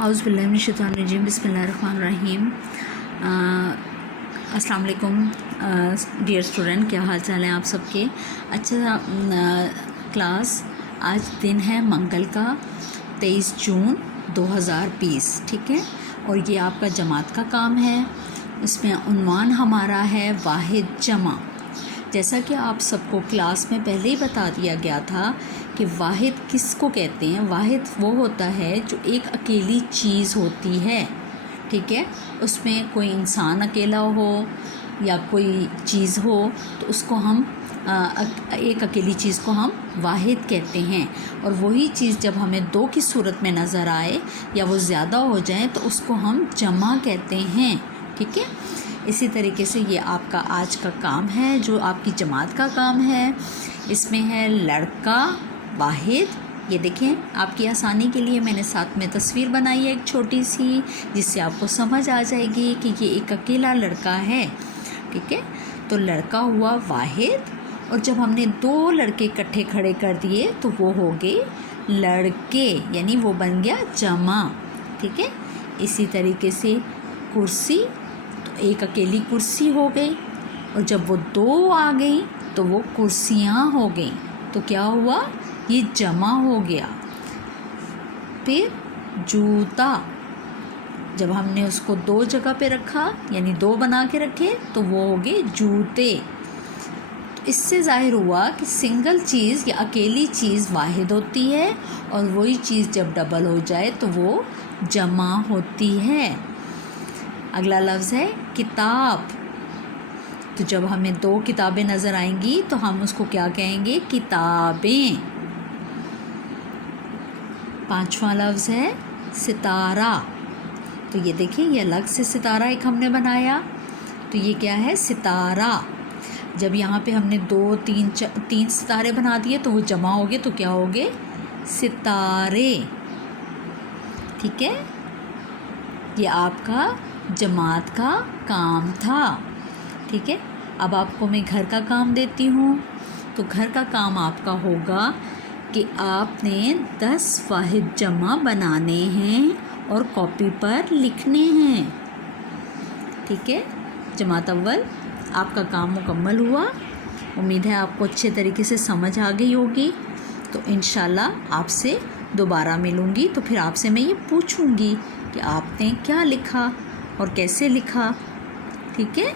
اعوذ باللہ من الشیطان الرجیم بسم اللہ الرحمن الرحیم۔ السلام علیکم ڈیئر اسٹوڈنٹ، کیا حال چال ہیں آپ سب کے؟ اچھا کلاس، آج دن ہے منگل کا 23 جون 2020، ٹھیک ہے، اور یہ آپ کا جماعت کا کام ہے۔ اس میں عنوان ہمارا ہے واحد جمع۔ جیسا کہ آپ سب کو کلاس میں پہلے ہی بتا دیا گیا تھا کہ واحد کس کو کہتے ہیں۔ واحد وہ ہوتا ہے جو ایک اکیلی چیز ہوتی ہے، ٹھیک ہے، اس میں کوئی انسان اکیلا ہو یا کوئی چیز ہو تو اس کو ہم ایک اکیلی چیز کو ہم واحد کہتے ہیں، اور وہی چیز جب ہمیں دو کی صورت میں نظر آئے یا وہ زیادہ ہو جائیں تو اس کو ہم جمع کہتے ہیں، ٹھیک ہے۔ اسی طریقے سے یہ آپ کا آج کا کام ہے جو آپ کی جماعت کا کام ہے۔ اس میں ہے لڑکا واحد۔ یہ دیکھیں، آپ کی آسانی کے لیے میں نے ساتھ میں تصویر بنائی ہے ایک چھوٹی سی، جس سے آپ کو سمجھ آ جائے گی کہ یہ ایک اکیلا لڑکا ہے، ٹھیک ہے۔ تو لڑکا ہوا واحد، اور جب ہم نے دو لڑکے اکٹھے کھڑے کر دیے تو وہ ہو گئے لڑکے، یعنی وہ بن گیا جمع، ٹھیک ہے۔ اسی طریقے سے کرسی، تو ایک اکیلی کرسی ہو گئی، اور جب وہ دو آ گئی تو وہ کرسیاں ہو گئیں، تو کیا ہوا؟ یہ جمع ہو گیا۔ پھر جوتا، جب ہم نے اس کو دو جگہ پہ رکھا یعنی دو بنا کے رکھے تو وہ ہو گئے جوتے۔ اس سے ظاہر ہوا کہ سنگل چیز یا اکیلی چیز واحد ہوتی ہے، اور وہی چیز جب ڈبل ہو جائے تو وہ جمع ہوتی ہے۔ اگلا لفظ ہے کتاب۔ تو جب ہمیں دو کتابیں نظر آئیں گی تو ہم اس کو کیا کہیں گے؟ کتابیں۔ پانچواں لفظ ہے ستارہ۔ تو یہ دیکھیں، یہ الگ سے ستارہ ایک ہم نے بنایا، تو یہ کیا ہے؟ ستارہ۔ جب یہاں پہ ہم نے دو تین ستارے بنا دیے تو وہ جمع ہو گئے، تو کیا ہو گئے؟ ستارے، ٹھیک ہے۔ یہ آپ کا جماعت کا کام تھا، ٹھیک ہے۔ اب آپ کو میں گھر کا کام دیتی ہوں، تو گھر کا کام آپ کا ہوگا کہ آپ نے 10 واحد جمع بنانے ہیں اور کاپی پر لکھنے ہیں، ٹھیک ہے۔ جماعت اول، آپ کا کام مکمل ہوا۔ امید ہے آپ کو اچھے طریقے سے سمجھ آ گئی ہوگی۔ تو انشاءاللہ آپ سے دوبارہ ملوں گی، تو پھر آپ سے میں یہ پوچھوں گی کہ آپ نے کیا لکھا اور کیسے لکھا، ٹھیک ہے۔